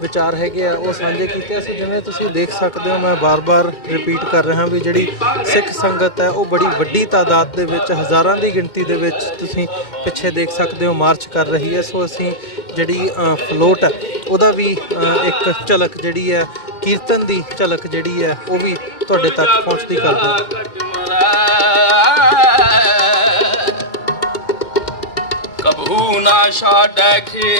ਵਿਚਾਰ ਹੈਗੇ ਆ ਉਹ ਸਾਂਝੇ ਕੀਤੇ ਆ। ਸੋ ਜਿਵੇਂ ਤੁਸੀਂ ਦੇਖ ਸਕਦੇ ਹੋ, ਮੈਂ ਬਾਰ-ਬਾਰ ਰਿਪੀਟ ਕਰ ਰਿਹਾ ਵੀ ਜਿਹੜੀ ਸਿੱਖ ਸੰਗਤ ਹੈ ਉਹ ਬੜੀ ਵੱਡੀ ਤਾਦਾਦ ਦੇ ਵਿੱਚ, ਹਜ਼ਾਰਾਂ ਦੀ ਗਿਣਤੀ ਦੇ ਵਿੱਚ ਤੁਸੀਂ ਪਿੱਛੇ ਦੇਖ ਸਕਦੇ ਹੋ ਮਾਰਚ ਕਰ ਰਹੀ ਹੈ। ਸੋ ਅਸੀਂ ਜਿਹੜੀ ਫਲੋਟ ਹੈ ਉਹਦਾ ਵੀ ਇੱਕ ਝਲਕ ਜਿਹੜੀ ਹੈ, ਕੀਰਤਨ ਦੀ ਝਲਕ ਜਿਹੜੀ ਹੈ ਉਹ ਵੀ ਤੁਹਾਡੇ ਤੱਕ ਪਹੁੰਚਦੀ ਕਰਦੇ ਹਾਂ। ਕਬਹੂ ਨਾ ਛਾੜੈ ਖੇ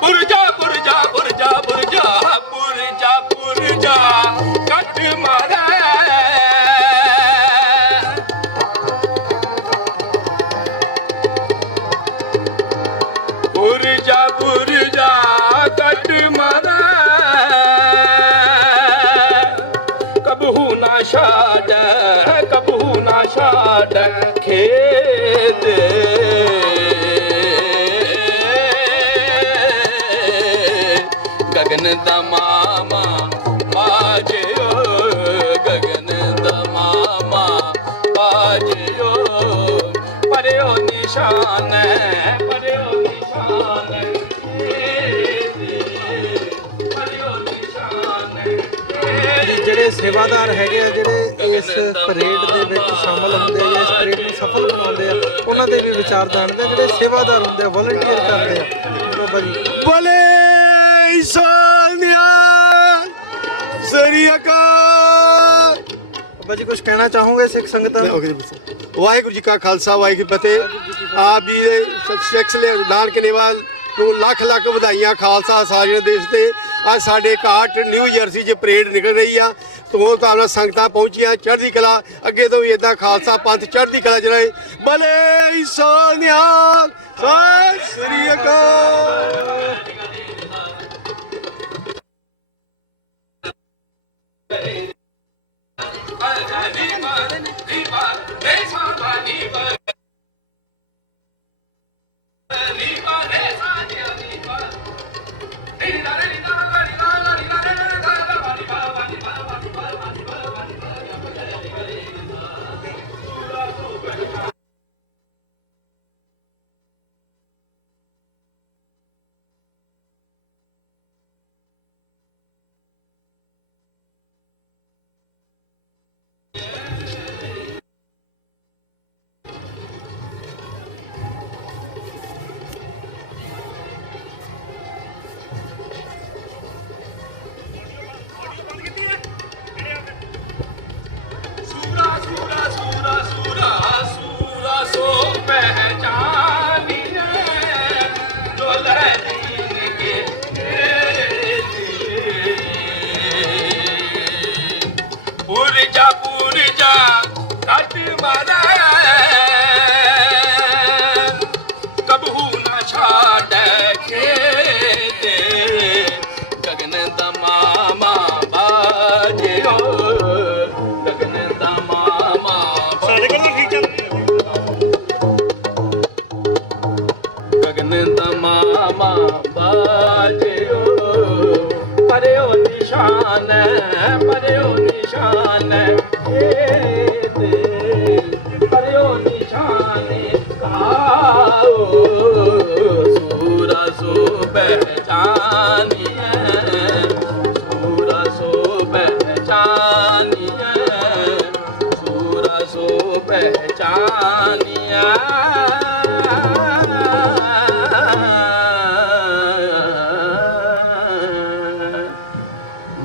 ਪੁਰਜਾ ਪੁਰਜਾ ਪੁਰਜਾ ਪੁਰਜਾ ਪੁਰਜਾ ਪੁਰਜਾ ਕੱਟ ਮਾਰੈ ਪੁਰਜਾ ਪੁਰਜਾ ਕੱਟ ਮਾਰੈ ਕਬਹੂ ਨਾ ਛਾੜੈ ਕਬਹੂ ਨਾ ਛਾੜੈ ਖੇਤ ਗਗਨ ਦਾ ਮਾਮਾ ਬਾਜਿਓ ਗਗਨ ਦਾ ਮਾਮਾ ਬਾਜਿਓ ਪਰਿਓ ਨਿਸ਼ਾਨ ਪਰਿਓ ਨਿਸ਼ਾਨ ਪਰਿਓ ਨਿਸ਼ਾਨ ਜਿਹੜੇ ਸੇਵਾਦਾਰ ਹੈਗੇ ਆ, ਜਿਹੜੇ ਇਸ ਪਰੇਡ ਦੇ ਵਿੱਚ ਸ਼ਾਮਲ ਹੁੰਦੇ ਆ ਜਾਂ ਇਸ ਪਰੇਡ ਨੂੰ ਸਫਲ ਬਣਾਉਂਦੇ ਆ, ਉਹਨਾਂ ਦੇ ਵੀ ਵਿਚਾਰ ਜਾਣਦੇ ਆ। ਜਿਹੜੇ ਸੇਵਾਦਾਰ ਹੁੰਦੇ ਆ, ਵਲੰਟੀਅਰ ਕਰਦੇ ਆ। ਬਾਬਾ ਜੀ ਬੋਲੇ ਸੋਨਿਆ ਸ੍ਰੀ ਅਕਾਲ। ਬਾਬਾ ਜੀ ਕੁਝ ਕਹਿਣਾ ਚਾਹੋਗੇ ਸਿੱਖ ਸੰਗਤਾਂ ਨੂੰ? ਵਾਹਿਗੁਰੂ ਜੀ ਕਾ ਖਾਲਸਾ, ਵਾਹਿਗੁਰੂ ਜੀ ਕੀ ਫਤਿਹ। ਆਪ ਜੀ ਦੇ ਸਿੱਖ ਨਾਨਕ ਨਿਵਾਲ ਨੂੰ ਲੱਖ ਲੱਖ ਵਧਾਈਆਂ। ਖਾਲਸਾ ਸਾਰੇ ਦੇਸ਼ ਤੇ ਅੱਜ ਸਾਡੇ ਘਾਟ ਨਿਊ ਜਰਸੀ 'ਚ ਪਰੇਡ ਨਿਕਲ ਰਹੀ ਆ। ਤੋਂ ਤਾਂ ਸੰਗਤਾਂ ਪਹੁੰਚੀਆਂ, ਚੜ੍ਹਦੀ ਕਲਾ ਅੱਗੇ ਤੋਂ ਵੀ ਇਦਾਂ ਖਾਲਸਾ ਪੰਥ ਚੜ੍ਹਦੀ ਕਲਾ ਜਰਾਏ। ਬਲੇ ਸੋਨਿਆ ਸਤਿ ਸ੍ਰੀ ਅਕਾਲ।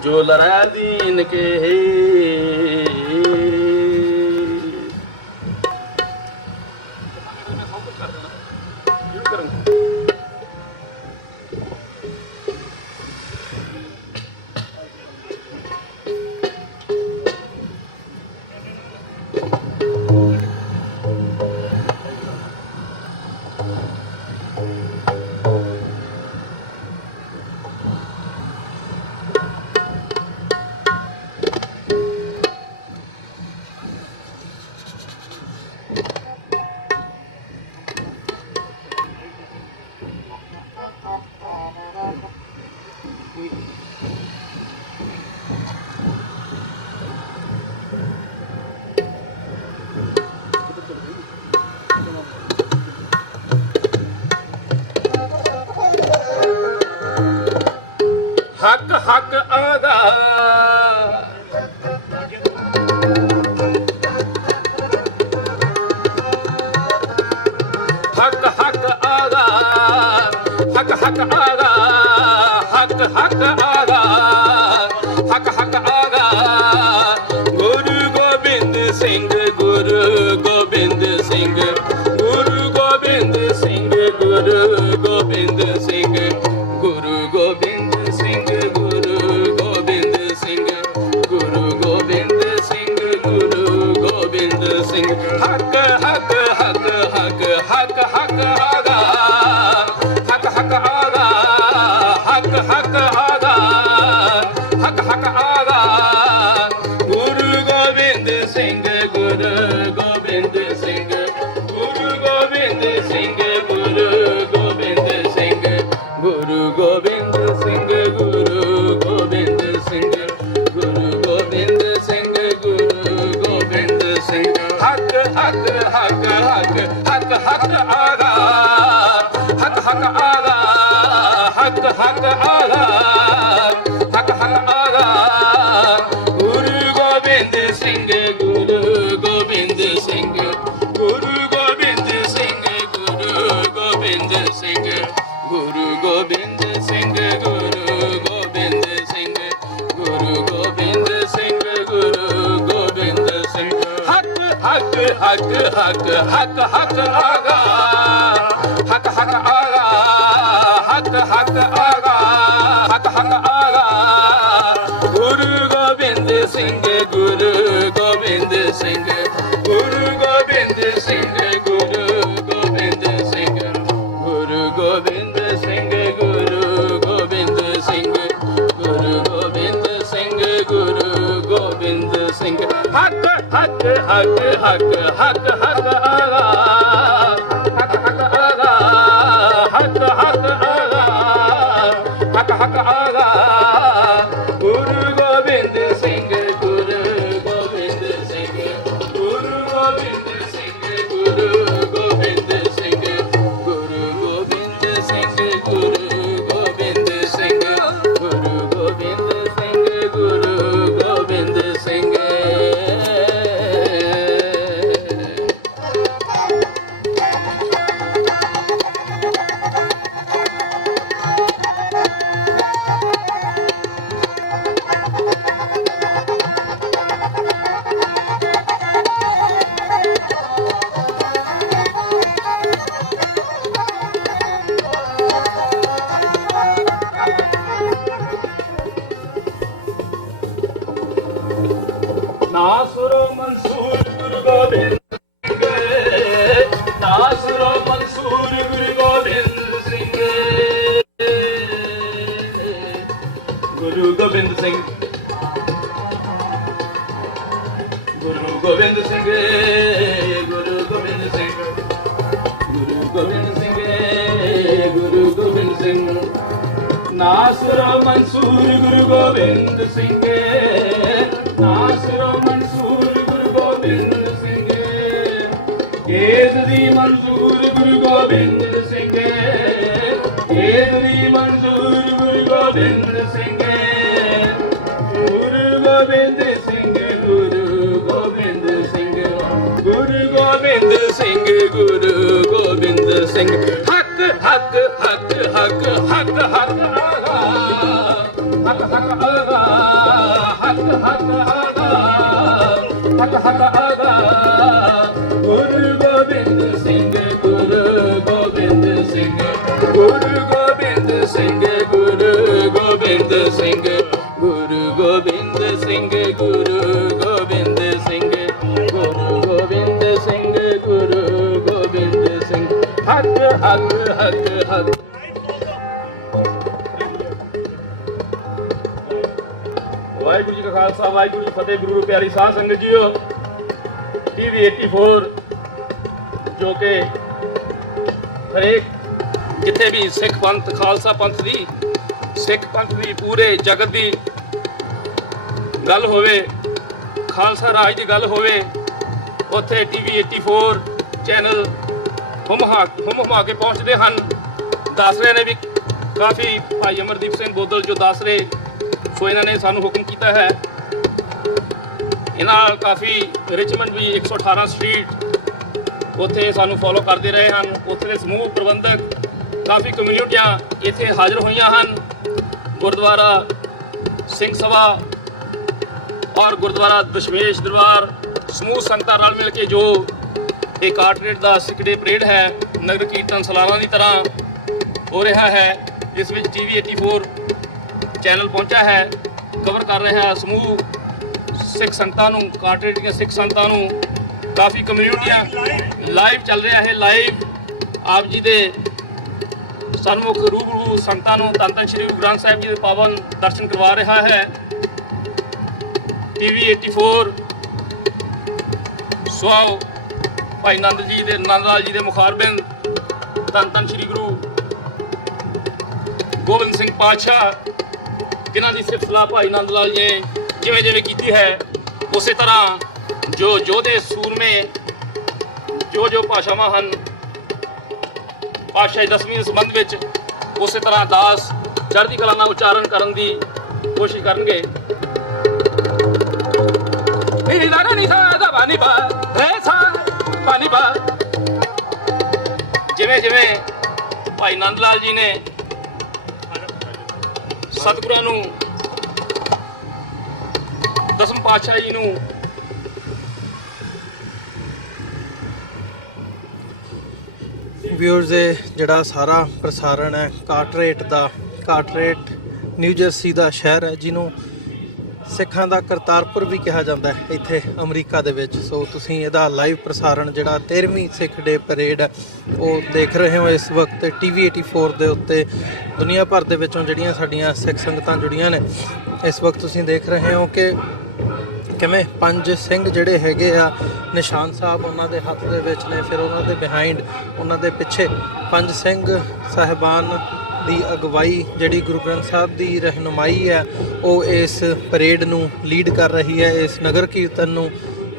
जो लड़ा दीन के ਹੱਕ ਆਦਾ ਹੱਕ ਹੱਕ ਆਦਾ ਹੱਕ ਹੱਕ ਆਦਾ ਹੱਕ ਹੱਕ ਆਦਾ ਹੱਕ ਹੱਕ ਆਦਾ ਗੁਰੂ ਗੋਬਿੰਦ ਸਿੰਘ ਗੁਰੂ ਗੋਬਿੰਦ ਸਿੰਘ ਗੁਰੂ ਗੋਬਿੰਦ ਸਿੰਘ ਗੁਰੂ ਗੋਬਿੰਦ ਸਿੰਘ ਗੁਰੂ ਗੋਬਿੰਦ ਸਿੰਘ ਗੁਰੂ ਗੋਬਿੰਦ ਸਿੰਘ ਗੁਰੂ ਗੋਬਿੰਦ ਸਿੰਘ ਗੁਰੂ ਗੋਬਿੰਦ ਸਿੰਘ ਹੱਕ ਹੱਕ ਹੱਕ ਹੱਕ ਹੱਕ ਹੱਕ ਆਦਾ ਹੱਕ ਹੱਕ ਆਦਾ ਹੱਕ ਹੱਕ ਆਦਾ ਹੱਕ ਹੱਕ ਆਦਾ ਗੁਰੂ ਗੋਬਿੰਦ ਸਿੰਘ ਗੁਰੂ ਗੋਬਿੰਦ ਸਿੰਘ ਗੁਰੂ ਗੋਬਿੰਦ ਸਿੰਘ ਗੁਰੂ ਗੋਬਿੰਦ ਸਿੰਘ ਗੁਰੂ ਗੋਬਿੰਦ ਸਿੰਘ ਗੁਰੂ ਗੋਬਿੰਦ ਸਿੰਘ ਗੁਰੂ ਗੋਬਿੰਦ ਸਿੰਘ ਗੁਰੂ ਗੋਬਿੰਦ ਸਿੰਘ ਹੱਕ ਹੱਕ ਹੱਕ ਹੱਕ ਹੱਕ ਹੱਕ ਆਦਾ ਹੱਕ ਹੱਕ ਆਦਾ ਹੱਕ ਹੱਕ ਆਦਾ ਹੱਕ ਹੱਕ ਆਦਾ ਗੁਰੂ ਗੋਬਿੰਦ ਸਿੰਘ ਗੁਰੂ ਗੋਬਿੰਦ ਸਿੰਘ ਗੁਰੂ ਗੋਬਿੰਦ ਸਿੰਘ ਗੁਰੂ ਗੋਬਿੰਦ ਸਿੰਘ ਗੁਰੂ ਗੋਬਿੰਦ ਸਿੰਘ ਗੁਰੂ ਗੋਬਿੰਦ ਸਿੰਘ ਗੁਰੂ ਗੋਬਿੰਦ ਸਿੰਘ ਗੁਰੂ ਗੋਬਿੰਦ ਸਿੰਘ ਹੱਕ ਹੱਕ ਹੱਕ ਹੱਕ ਹੱਕ ਹੱਕ ਆਗਾ ਹੱਕ ਹੱਕ ਆਗਾ ਹੱਕ ਹੱਕ ਆਗਾ ਹੱਕ ਹੱਕ ਆਗਾ ਗੁਰੂ ਗੋਬਿੰਦ ਸਿੰਘ ਗੁਰੂ ਗੋਬਿੰਦ ਸਿੰਘ ਗੁਰੂ ਗੋਬਿੰਦ ਸਿੰਘ ਗੁਰੂ ਗੋਬਿੰਦ ਸਿੰਘ ਗੁਰੂ ਗੋਬਿੰਦ ਸਿੰਘ ਗੁਰੂ ਗੋਬਿੰਦ ਸਿੰਘ ਗੁਰੂ ਗੋਬਿੰਦ ਸਿੰਘ ਗੁਰੂ ਗੋਬਿੰਦ ਸਿੰਘ ਹੱਕ ਹੱਕ ਹੱਕ ਹੱਕ ਹੱਕ ਹੱਕ ਆਗਾ ਹੱਕ ਹੱਕ ਆਗਾ ਹੱਕ ਹੱਕ ਆਗਾ ਹੱਕ ਹੱਕ ਆਗਾ ਗੁਰੂ ਗੋਬਿੰਦ ਸਿੰਘ ਗੁਰੂ ਗੋਬਿੰਦ ਸਿੰਘ ਗੁਰੂ ਗੋਬਿੰਦ ਸਿੰਘ ਗੁਰੂ ਗੋਬਿੰਦ ਸਿੰਘ ਗੁਰੂ ਗੋਬਿੰਦ ਸਿੰਘ ਗੁਰੂ ਗੋਬਿੰਦ ਸਿੰਘ ਗੁਰੂ ਗੋਬਿੰਦ ਸਿੰਘ ਗੁਰੂ ਗੋਬਿੰਦ ਸਿੰਘ ਨਾਸੁਰੋ ਮਨਸੂਰ ਗੁਰੂ ਗੋਬਿੰਦ ਸਿੰਘ ਨਾਸੁਰੋ ਮਨਸੂਰ ਗੁਰੂ ਗੋਬਿੰਦ ਸਿੰਘ ਗੁਰੂ ਗੋਬਿੰਦ ਸਿੰਘ ਗੁਰੂ ਗੋਬਿੰਦ ਸਿੰਘ ਗੁਰੂ ਗੋਬਿੰਦ ਸਿੰਘ ਗੁਰੂ ਗੋਬਿੰਦ ਸਿੰਘ ਗੁਰੂ ਗੋਬਿੰਦ ਸਿੰਘ ਨਾਸੁਰੋ ਮਨਸੂਰ ਗੁਰੂ ਗੋਬਿੰਦ ਸਿੰਘ ਨਾਸੁਰੋ ਮਨਸੂਰ ਗੁਰੂ ਗੋਬਿੰਦ ਸਿੰਘ ਕੇਸ ਦੀ ਮਨਸੂਰ ਗੁਰੂ ਗੋਬਿੰਦ ਸਿੰਘ ਕੇਸ ਦੀ ਮਨਸੂਰ ਗੁਰੂ ਗੋਬਿੰਦ ਸਿੰਘ ਗੁਰੂ ਗੋਬਿੰਦ ਸਿੰਘ ਗੁਰੂ ਗੋਬਿੰਦ ਸਿੰਘ ਗੁਰੂ ਗੋਬਿੰਦ ਸਿੰਘ ਗੁਰੂ ਗੋਬਿੰਦ ਸਿੰਘ ਹੱਕ ਹੱਕ ਹੱਕ ਹੱਕ ਹੱਕ ਹੱਕ ਆਗਾ ਹੱਕ ਹੱਕ ਆਗਾ ਹੱਕ ਹੱਕ ਆਗਾ ਹੱਕ ਹੱਕ ਆਗਾ ਗੁਰੂ ਗੋਬਿੰਦ ਸਿੰਘ ਗੁਰੂ ਗੋਬਿੰਦ ਸਿੰਘ ਗੁਰੂ ਗੋਬਿੰਦ ਸਿੰਘ ਗੁਰੂ ਗੋਬਿੰਦ ਸਿੰਘ ਗੁਰੂ ਗੋਬਿੰਦ ਸਿੰਘ ਗੁਰੂ ਗੋਬਿੰਦ ਸਿੰਘ ਗੁਰੂ ਗੋਬਿੰਦ ਸਿੰਘ ਗੁਰੂ ਗੋਬਿੰਦ ਸਿੰਘ ਹੱਕ ਹੱਕ ਹੱਕ ਹੱਕ ਵਾਹਿਗੁਰੂ ਜੀ ਕਾ ਖਾਲਸਾ ਵਾਹਿਗੁਰੂ ਜੀ ਕੀ ਫਤਿਹ। ਗੁਰੂ ਪਿਆਰੀ ਸਾਧ ਸੰਗਤ ਜੀਓ, TV 84 ਜੋ ਕਿ ਹਰੇਕ ਜਿੱਥੇ ਵੀ ਸਿੱਖ ਪੰਥ ਖਾਲਸਾ ਪੰਥ ਦੀ ਸਿੱਖ ਪੰਥ ਦੀ ਪੂਰੇ ਜਗਤ ਦੀ ਗੱਲ ਹੋਵੇ, ਖਾਲਸਾ ਰਾਜ ਦੀ ਗੱਲ ਹੋਵੇ, ਉੱਥੇ TV 84 ਚੈਨਲ ਹੁਮਾ ਕੇ ਪਹੁੰਚਦੇ ਹਨ। ਦੱਸ ਰਹੇ ਨੇ ਵੀ ਕਾਫੀ ਭਾਈ ਅਮਰਦੀਪ ਸਿੰਘ ਬੋਦਲ ਜੋ ਦੱਸ ਰਹੇ ਸੋ ਇਹਨਾਂ ਨੇ ਸਾਨੂੰ ਹੁਕਮ ਕੀਤਾ ਹੈ। ਇਹਨਾਂ ਨਾਲ ਕਾਫੀ ਰਿਚਮੰਡ ਵੀ 118 ਸਟਰੀਟ ਉੱਥੇ ਸਾਨੂੰ ਫੋਲੋ ਕਰਦੇ ਰਹੇ ਹਨ। ਉੱਥੇ ਦੇ ਸਮੂਹ ਪ੍ਰਬੰਧਕ ਕਾਫੀ ਕਮਿਊਨਿਟੀਆਂ ਇੱਥੇ ਹਾਜ਼ਰ ਹੋਈਆਂ ਹਨ। ਗੁਰਦੁਆਰਾ ਸਿੰਘ ਸਭਾ ਔਰ ਗੁਰਦੁਆਰਾ ਦਸ਼ਮੇਸ਼ ਦਰਬਾਰ ਸਮੂਹ ਸੰਗਤਾਂ ਰਲ ਮਿਲ ਕੇ ਜੋ ਇਹ ਕਾਰਟਰੇਟ ਦਾ ਸਿੱਖ ਡੇ ਪਰੇਡ ਹੈ, ਨਗਰ ਕੀਰਤਨ ਸਾਲਾਨਾ ਦੀ ਤਰ੍ਹਾਂ ਹੋ ਰਿਹਾ ਹੈ। ਇਸ ਵਿੱਚ TV 84 ਚੈਨਲ ਪਹੁੰਚਾ ਹੈ, ਕਵਰ ਕਰ ਰਿਹਾ ਸਮੂਹ ਸਿੱਖ ਸੰਗਤਾਂ ਨੂੰ, ਕਾਰਟਰੇਟ ਦੀਆਂ ਸਿੱਖ ਸੰਗਤਾਂ ਨੂੰ। ਕਾਫੀ ਕਮਿਊਨਿਟੀਆਂ ਲਾਈਵ ਚੱਲ ਰਿਹਾ ਹੈ। ਲਾਈਵ ਆਪ ਜੀ ਦੇ ਸਨਮੁਖ ਰੂਬਰੂ ਸੰਗਤਾਂ ਨੂੰ ਧੰਨ ਧੰਨ ਸ਼੍ਰੀ ਗੁਰੂ ਗ੍ਰੰਥ ਸਾਹਿਬ ਜੀ ਦੇ ਪਾਵਨ ਦਰਸ਼ਨ ਕਰਵਾ ਰਿਹਾ ਹੈ। TV 84 ਸੋ ਭਾਈ ਨੰਦ ਜੀ ਦੇ ਨੰਦ ਲਾਲ ਜੀ ਦੇ ਮੁਖਾਰਬਿੰਦ ਧੰਨ ਧੰਨ ਸ਼੍ਰੀ ਗੁਰੂ ਗੋਬਿੰਦ ਸਿੰਘ ਪਾਤਸ਼ਾਹ, ਜਿਨ੍ਹਾਂ ਦੀ ਸਿਫਤ ਸਲਾਹ ਭਾਈ ਨੰਦ ਲਾਲ ਜੀ ਨੇ ਜਿਵੇਂ ਜਿਵੇਂ ਕੀਤੀ ਹੈ, ਉਸੇ ਤਰ੍ਹਾਂ ਜੋ ਯੋਧੇ ਸੂਰਮੇ ਜੋ ਭਾਸ਼ਾਵਾਂ ਹਨ ਪਾਤਸ਼ਾਹੀ ਦਸਵੀਂ ਦੇ ਸੰਬੰਧ ਵਿੱਚ, ਉਸੇ ਤਰ੍ਹਾਂ ਦਾਸ ਚੜ੍ਹਦੀ ਕਲਾ ਨਾਲ ਉਚਾਰਨ ਕਰਨ ਦੀ ਕੋਸ਼ਿਸ਼ ਕਰਨਗੇ। ਜਿਵੇਂ ਜਿਵੇਂ ਭਾਈ ਨੰਦ ਲਾਲ ਜੀ ਨੇ ਸਤਿਗੁਰਾਂ ਨੂੰ, ਦਸਮ ਪਾਤਸ਼ਾਹ ਜੀ ਨੂੰ ਵਿਊਅਰਸ, ਇਹ ਜਿਹੜਾ ਸਾਰਾ ਪ੍ਰਸਾਰਣ ਹੈ ਕਾਰਟਰੇਟ ਦਾ, ਕਾਰਟਰੇਟ ਨਿਊ ਜਰਸੀ ਦਾ ਸ਼ਹਿਰ ਹੈ ਜਿਹਨੂੰ ਸਿੱਖਾਂ ਦਾ ਕਰਤਾਰਪੁਰ ਵੀ ਕਿਹਾ ਜਾਂਦਾ ਹੈ ਇੱਥੇ ਅਮਰੀਕਾ ਦੇ ਵਿੱਚ। ਸੋ ਤੁਸੀਂ ਇਹਦਾ ਲਾਈਵ ਪ੍ਰਸਾਰਣ ਜਿਹੜਾ 13ਵੀਂ ਸਿੱਖ ਡੇ ਪਰੇਡ ਉਹ ਦੇਖ ਰਹੇ ਹੋ ਇਸ ਵਕਤ TV 84 ਦੇ ਉੱਤੇ। ਦੁਨੀਆ ਭਰ ਦੇ ਵਿੱਚੋਂ ਜਿਹੜੀਆਂ ਸਾਡੀਆਂ ਸਿੱਖ ਸੰਗਤਾਂ ਜੁੜੀਆਂ ਨੇ, ਇਸ ਵਕਤ ਤੁਸੀਂ ਦੇਖ ਰਹੇ ਹੋ ਕਿ ਕਿਵੇਂ 5 ਸਿੰਘ ਜਿਹੜੇ ਹੈਗੇ ਆ, ਨਿਸ਼ਾਨ ਸਾਹਿਬ ਉਹਨਾਂ ਦੇ ਹੱਥ ਦੇ ਵਿੱਚ ਨੇ, ਫਿਰ ਉਹਨਾਂ ਦੇ ਬਿਹਾਈਂਡ, ਉਹਨਾਂ ਦੇ ਪਿੱਛੇ 5 ਸਿੰਘ ਸਾਹਿਬਾਨ ਦੀ ਅਗਵਾਈ, ਜਿਹੜੀ ਗੁਰੂ ਗ੍ਰੰਥ ਸਾਹਿਬ ਦੀ ਰਹਿਨੁਮਾਈ ਹੈ, ਉਹ ਇਸ ਪਰੇਡ ਨੂੰ ਲੀਡ ਕਰ ਰਹੀ ਹੈ, ਇਸ ਨਗਰ ਕੀਰਤਨ ਨੂੰ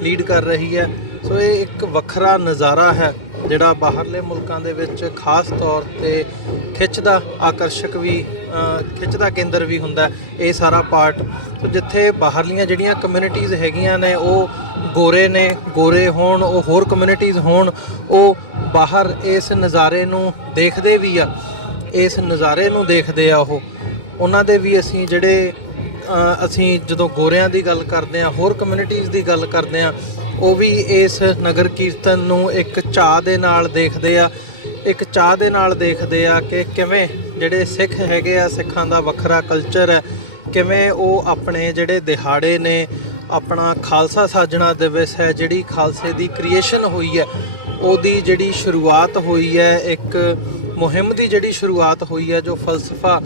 ਲੀਡ ਕਰ ਰਹੀ ਹੈ। ਸੋ ਇਹ ਇੱਕ ਵੱਖਰਾ ਨਜ਼ਾਰਾ ਹੈ ਜਿਹੜਾ ਬਾਹਰਲੇ ਮੁਲਕਾਂ ਦੇ ਵਿੱਚ ਖਾਸ ਤੌਰ ਤੇ ਖਿੱਚ ਦਾ ਆਕਰਸ਼ਕ ਵੀ, ਖਿੱਚ ਦਾ ਕੇਂਦਰ ਵੀ ਹੁੰਦਾ ਇਹ ਸਾਰਾ ਪਾਰਟ। ਸੋ ਜਿੱਥੇ ਬਾਹਰਲੀਆਂ ਜਿਹੜੀਆਂ ਕਮਿਊਨਿਟੀਜ਼ ਹੈਗੀਆਂ ਨੇ ਉਹ ਗੋਰੇ ਨੇ, ਗੋਰੇ ਹੋਣ, ਉਹ ਹੋਰ ਕਮਿਊਨਿਟੀਜ਼ ਹੋਣ, ਉਹ ਬਾਹਰ ਇਸ ਨਜ਼ਾਰੇ ਨੂੰ ਦੇਖਦੇ ਵੀ ਆ, ਇਸ ਨਜ਼ਾਰੇ ਨੂੰ ਦੇਖਦੇ ਆ। ਉਹਨਾਂ ਦੇ ਵੀ ਅਸੀਂ ਜਿਹੜੇ ਅਸੀਂ ਜਦੋਂ ਗੋਰਿਆਂ ਦੀ ਗੱਲ ਕਰਦੇ ਹਾਂ, ਹੋਰ ਕਮਿਊਨਿਟੀਜ਼ ਦੀ ਗੱਲ ਕਰਦੇ ਹਾਂ, ਉਹ ਵੀ ਇਸ ਨਗਰ ਕੀਰਤਨ ਨੂੰ ਇੱਕ ਚਾਅ ਦੇ ਨਾਲ ਦੇਖਦੇ ਆ, ਇੱਕ ਚਾਅ ਦੇ ਨਾਲ ਦੇਖਦੇ ਆ ਕਿ ਕਿਵੇਂ ਜਿਹੜੇ ਸਿੱਖ ਹੈਗੇ ਆ, ਸਿੱਖਾਂ ਦਾ ਵੱਖਰਾ ਕਲਚਰ ਹੈ, ਕਿਵੇਂ ਉਹ ਆਪਣੇ ਜਿਹੜੇ ਦਿਹਾੜੇ ਨੇ, ਆਪਣਾ ਖਾਲਸਾ ਸਾਜਣਾ ਦਿਵਸ ਹੈ, ਜਿਹੜੀ ਖਾਲਸੇ ਦੀ ਕ੍ਰੀਏਸ਼ਨ ਹੋਈ ਹੈ, ਉਹਦੀ ਜਿਹੜੀ ਸ਼ੁਰੂਆਤ ਹੋਈ ਹੈ, ਇੱਕ ਮੁਹਿੰਮ ਦੀ ਜਿਹੜੀ ਸ਼ੁਰੂਆਤ ਹੋਈ ਹੈ, ਜੋ ਫਲਸਫਾ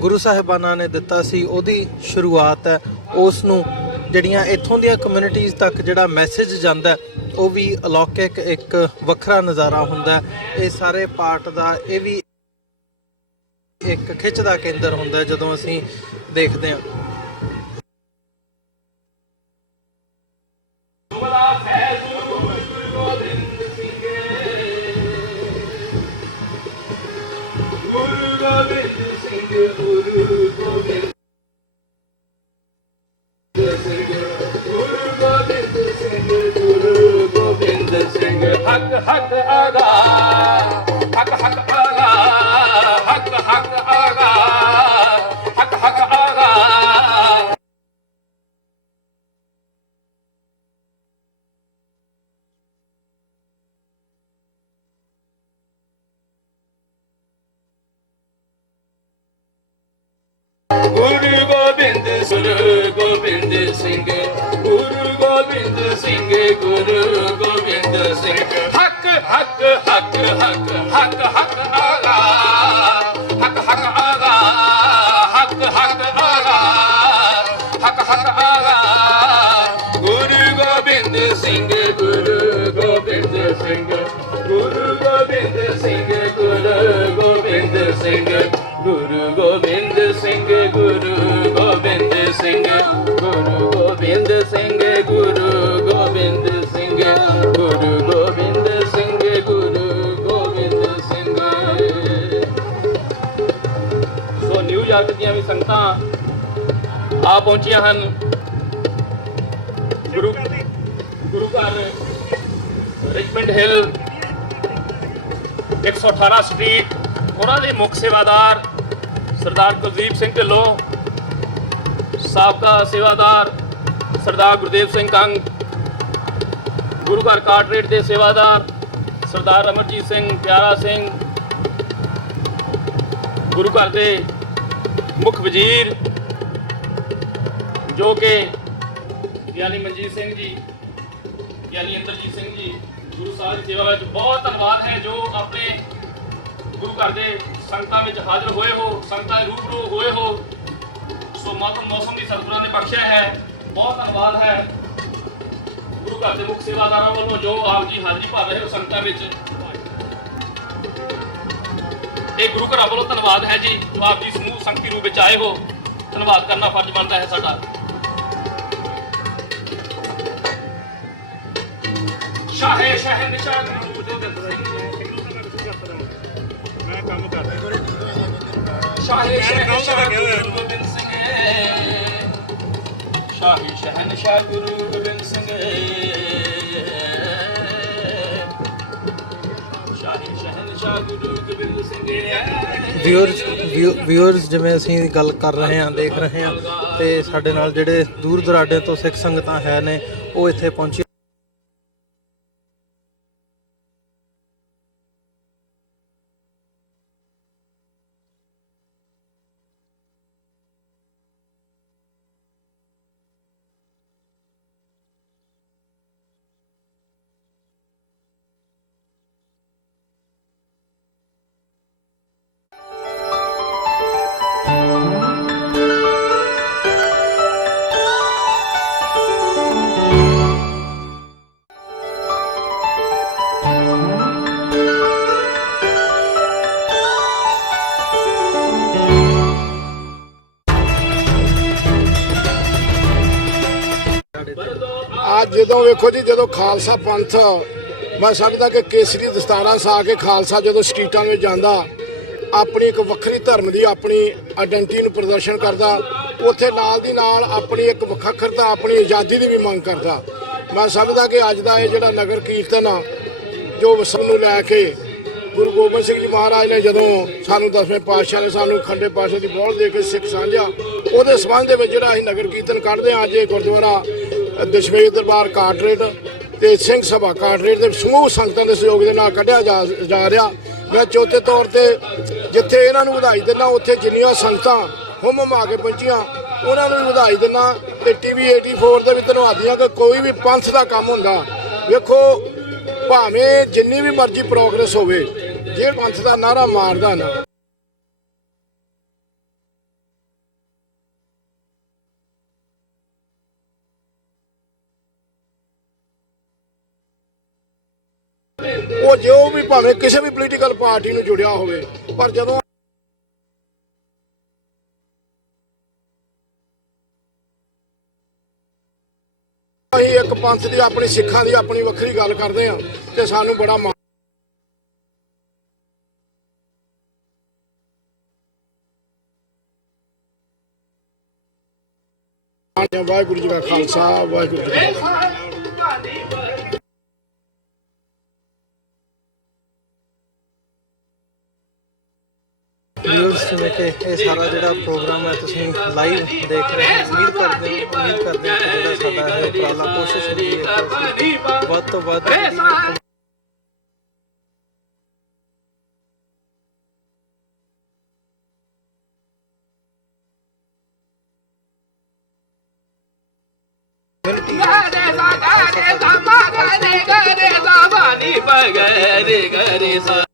ਗੁਰੂ ਸਾਹਿਬਾਨਾਂ ਨੇ ਦਿੱਤਾ ਸੀ, ਉਹਦੀ ਸ਼ੁਰੂਆਤ ਹੈ। ਉਸ ਨੂੰ ਜਿਹੜੀਆਂ ਇੱਥੋਂ ਦੀਆਂ ਕਮਿਊਨਿਟੀਜ਼ ਤੱਕ ਜਿਹੜਾ ਮੈਸੇਜ ਜਾਂਦਾ, ਉਹ ਵੀ ਅਲੌਕਿਕ ਇੱਕ ਵੱਖਰਾ ਨਜ਼ਾਰਾ ਹੁੰਦਾ। ਇਹ ਸਾਰੇ ਪਾਰਟ ਦਾ ਇਹ ਵੀ ਇੱਕ ਖਿੱਚ ਦਾ ਕੇਂਦਰ ਹੁੰਦਾ ਜਦੋਂ ਅਸੀਂ ਦੇਖਦੇ ਹਾਂ। ਹੱਕ ਹੱਕ ਆਗਾ, ਹੱਕ ਹੱਕ ਆਗਾ, ਹੱਕ ਹੱਕ ਆਗਾ, ਹੱਕ ਹੱਕ ਆਗਾ। ਗੁਰੂ ਗੋਬਿੰਦ ਸਿੰਘ, ਗੁਰੂ ਗੋਬਿੰਦ ਸਿੰਘ, ਗੁਰੂ ਗੋਬਿੰਦ ਸਿੰਘ। ਹੱਕ ਹੱਕ ਹੱਕ ਹੱਕ ਹੱਕ ਹੱਕ ਆਗਾ, ਹੱਕ ਹੱਕ ਆਗਾ, ਹੱਕ ਹੱਕ ਆਗਾ, ਹੱਕ ਹੱਕ ਆਗਾ। ਗੁਰੂ ਗੋਬਿੰਦ ਸਿੰਘ, ਗੁਰੂ ਗੋਬਿੰਦ ਸਿੰਘ, ਗੁਰੂ ਗੋਬਿੰਦ ਸਿੰਘ, ਗੁਰੂ ਗੋਬਿੰਦ ਸਿੰਘ, ਗੁਰੂ ਗੋਬਿੰਦ ਸਿੰਘ, ਗੁਰੂ ਗੋਬਿੰਦ ਸਿੰਘ, ਗੁਰੂ ਗੋਬਿੰਦ ਸਿੰਘ, ਗੁਰੂ ਗੋਬਿੰਦ ਸਿੰਘ, ਗੁਰੂ ਗੋਬਿੰਦ ਸਿੰਘ, ਗੁਰੂ ਗੋਬਿੰਦ ਸਿੰਘ। ਸੋ ਨਿਊਯਾਰਕ ਦੀਆਂ ਵੀ ਸੰਗਤਾਂ ਆ ਪਹੁੰਚੀਆਂ ਹਨ ਗੁਰੂ ਘਰ ਰਿਚਮੰਡ ਹਿੱਲ 118 ਸਟਰੀਟ। ਉਹਨਾਂ ਦੇ ਮੁੱਖ ਸੇਵਾਦਾਰ ਸਰਦਾਰ ਕੁਲਦੀਪ ਸਿੰਘ ਢਿੱਲੋਂ, ਸਾਬਕਾ ਸੇਵਾਦਾਰ ਸਰਦਾਰ ਗੁਰਦੇਵ ਸਿੰਘ ਕੰਗ, ਗੁਰੂ ਘਰ ਕਾਟਰੇਟ ਦੇ ਸੇਵਾਦਾਰ ਸਰਦਾਰ ਅਮਰਜੀਤ ਸਿੰਘ, ਪਿਆਰਾ ਸਿੰਘ, ਗੁਰੂ ਘਰ ਦੇ ਮੁੱਖ ਵਜ਼ੀਰ ਜੋ ਕਿ ਗਿਆਨੀ ਮਨਜੀਤ ਸਿੰਘ ਜੀ, ਗਿਆਨੀ ਇੰਦਰਜੀਤ ਸਿੰਘ ਜੀ, ਗੁਰੂ ਸਾਹਿਬ ਦੀ ਸੇਵਾ ਵਿੱਚ ਬਹੁਤ ਧੰਨਵਾਦ ਹੈ ਜੋ ਆਪਣੇ ਗੁਰੂ ਘਰ ਦੇ ਸੰਗਤਾਂ ਵਿੱਚ ਹਾਜ਼ਰ ਹੋਏ ਹੋ, ਸੰਗਤਾਂ ਦੇ ਰੂਬਰੂ ਹੋਏ ਹੋ। ਸੋ ਮੌਸਮ ਦੀ ਸਤਿਗੁਰਾਂ ਨੇ ਬਖਸ਼ਿਆ ਹੈ, ਬਹੁਤ ਧੰਨਵਾਦ ਹੈ ਗੁਰੂ ਘਰ ਦੇ ਮੁੱਖ ਸੇਵਾਦਾਰਾਂ ਵੱਲੋਂ ਜੋ ਆਪ ਜੀ ਹਾਜ਼ਰੀ ਭਰ ਰਹੇ ਹੋ ਸੰਗਤਾਂ ਵਿੱਚ। ਇਹ ਗੁਰੂ ਘਰਾਂ ਵੱਲੋਂ ਧੰਨਵਾਦ ਹੈ ਜੀ, ਜੋ ਆਪ ਜੀ ਸਮੂਹ ਸੰਗਤੀ ਰੂਪ ਵਿੱਚ ਆਏ ਹੋ। ਧੰਨਵਾਦ ਕਰਨਾ ਫਰਜ਼ ਬਣਦਾ ਹੈ ਸਾਡਾ। ਸ਼ਾਹੇ ਸ਼ਹਿਨਸ਼ਾਹ ਮੈਂ ਕੰਮ ਕਰਦਾ ਸ਼ਾਹੇ ਸ਼ਹਿਨਸ਼ਾਹ ਗੁਰੂ ਗੋਬਿੰਦ ਸਿੰਘ, ਸ਼ਾਹੇ ਸ਼ਹਿਨਸ਼ਾਹ ਗੁਰੂ ਗੋਬਿੰਦ ਸਿੰਘ, ਸ਼ਾਹੇ ਸ਼ਹਿਨਸ਼ਾਹ ਗੁਰੂ ਗੋਬਿੰਦ ਸਿੰਘ। ਵਿਊਅਰਸ ਜਿਵੇਂ ਅਸੀਂ ਗੱਲ ਕਰ ਰਹੇ ਹਾਂ, ਦੇਖ ਰਹੇ ਹਾਂ, ਤੇ ਸਾਡੇ ਨਾਲ ਜਿਹੜੇ ਦੂਰ ਦੁਰਾਡੇ ਤੋਂ ਸਿੱਖ ਸੰਗਤਾਂ ਹੈ ਨੇ ਉਹ ਇੱਥੇ ਪਹੁੰਚੀ। ਅੱਜ ਜਦੋਂ ਵੇਖੋ ਜੀ, ਜਦੋਂ ਖਾਲਸਾ ਪੰਥ, ਮੈਂ ਸਮਝਦਾ ਕਿ ਕੇਸਰੀ ਦਸਤਾਰਾਂ ਸਾ ਕੇ ਖਾਲਸਾ ਜਦੋਂ ਸਟਰੀਟਾਂ ਵਿੱਚ ਜਾਂਦਾ, ਆਪਣੀ ਇੱਕ ਵੱਖਰੀ ਧਰਮ ਦੀ ਆਪਣੀ ਆਇਡੈਂਟੀਟੀ ਨੂੰ ਪ੍ਰਦਰਸ਼ਨ ਕਰਦਾ, ਉੱਥੇ ਨਾਲ ਦੀ ਨਾਲ ਆਪਣੀ ਇੱਕ ਵੱਖਰਤਾ, ਆਪਣੀ ਆਜ਼ਾਦੀ ਦੀ ਵੀ ਮੰਗ ਕਰਦਾ। ਮੈਂ ਸਮਝਦਾ ਕਿ ਅੱਜ ਦਾ ਇਹ ਜਿਹੜਾ ਨਗਰ ਕੀਰਤਨ ਆ, ਜੋ ਵਿਸਵ ਨੂੰ ਲੈ ਕੇ ਗੁਰੂ ਗੋਬਿੰਦ ਸਿੰਘ ਜੀ ਮਹਾਰਾਜ ਨੇ ਜਦੋਂ ਸਾਨੂੰ 10ਵੇਂ ਪਾਤਸ਼ਾਹ ਨੇ ਸਾਨੂੰ ਖੰਡੇ ਪਾਤਸ਼ਾਹ ਦੀ ਬੋਲ ਦੇ ਕੇ ਸਿੱਖ ਸਾਂਝਾ, ਉਹਦੇ ਸੰਬੰਧ ਦੇ ਵਿੱਚ ਜਿਹੜਾ ਅਸੀਂ ਨਗਰ ਕੀਰਤਨ ਕੱਢਦੇ ਹਾਂ। ਅੱਜ ਇਹ ਗੁਰਦੁਆਰਾ ਦਸ਼ਮੇਸ਼ ਦਰਬਾਰ ਕਾਟਰੇਟ ਤੇ ਸਿੰਘ ਸਭਾ ਕਾਟਰੇਟ ਦੇ ਸਮੂਹ ਸੰਗਤਾਂ ਦੇ ਸਹਿਯੋਗ ਦੇ ਨਾਲ ਕੱਢਿਆ ਜਾ ਰਿਹਾ। ਮੈਂ ਚੌਥੇ ਤੌਰ ਤੇ ਜਿੱਥੇ ਇਹਨਾਂ ਨੂੰ ਵਧਾਈ ਦਿੰਦਾ, ਉੱਥੇ ਜਿੰਨੀਆਂ ਸੰਗਤਾਂ ਹੁੰਮ ਆ ਕੇ ਪਹੁੰਚੀਆਂ ਉਹਨਾਂ ਨੂੰ ਵੀ ਵਧਾਈ ਦਿੰਦਾ, ਤੇ TV 84 ਦੇ ਵੀ ਧੰਨਵਾਦੀ ਹਾਂ ਕਿ ਕੋਈ ਵੀ ਪੰਥ ਦਾ ਕੰਮ ਹੁੰਦਾ, ਵੇਖੋ ਭਾਵੇਂ ਜਿੰਨੀ ਵੀ ਮਰਜ਼ੀ ਪ੍ਰੋਗਰੈਸ ਹੋਵੇ, ਜੇ ਪੰਥ ਦਾ ਨਾਰਾ ਮਾਰਦਾ ਨਾ, ਉਹ ਜੋ ਵੀ ਭਾਵੇਂ ਕਿਸੇ ਵੀ ਪੋਲੀਟੀਕਲ ਪਾਰਟੀ ਨੂੰ ਜੁੜਿਆ ਹੋਵੇ, ਪਰ ਜਦੋਂ ਅਸੀਂ ਇੱਕ ਪੰਥ ਦੀ, ਆਪਣੀ ਸਿੱਖਾਂ ਦੀ ਆਪਣੀ ਵੱਖਰੀ ਗੱਲ ਕਰਦੇ ਹਾਂ ਤੇ ਸਾਨੂੰ ਬੜਾ ਵਾਹਿਗੁਰੂ ਜੀ ਕਾ ਖਾਲਸਾ, ਵਾਹਿਗੁਰੂ ਜੀ ਕੀ ਫਤਿਹ। ਵਿਊਅਰਸ ਜਿਵੇਂ ਕਿ ਇਹ ਸਾਰਾ ਜਿਹੜਾ ਪ੍ਰੋਗਰਾਮ ਹੈ ਤੁਸੀਂ ਲਾਈਵ ਦੇਖ ਰਹੇ ਹੋ, ਉਮੀਦ ਕਰਦੇ ਹਾਂ ਕਿ ਜਿਹੜਾ ਸਾਡਾ ਇਹ ਉਪਰਾਲਾ ਕੋਸ਼ਿਸ਼ ਹੁੰਦੀ ਹੈ ਕਿ ਵੱਧ ਤੋਂ ਵੱਧ ਗਰੇ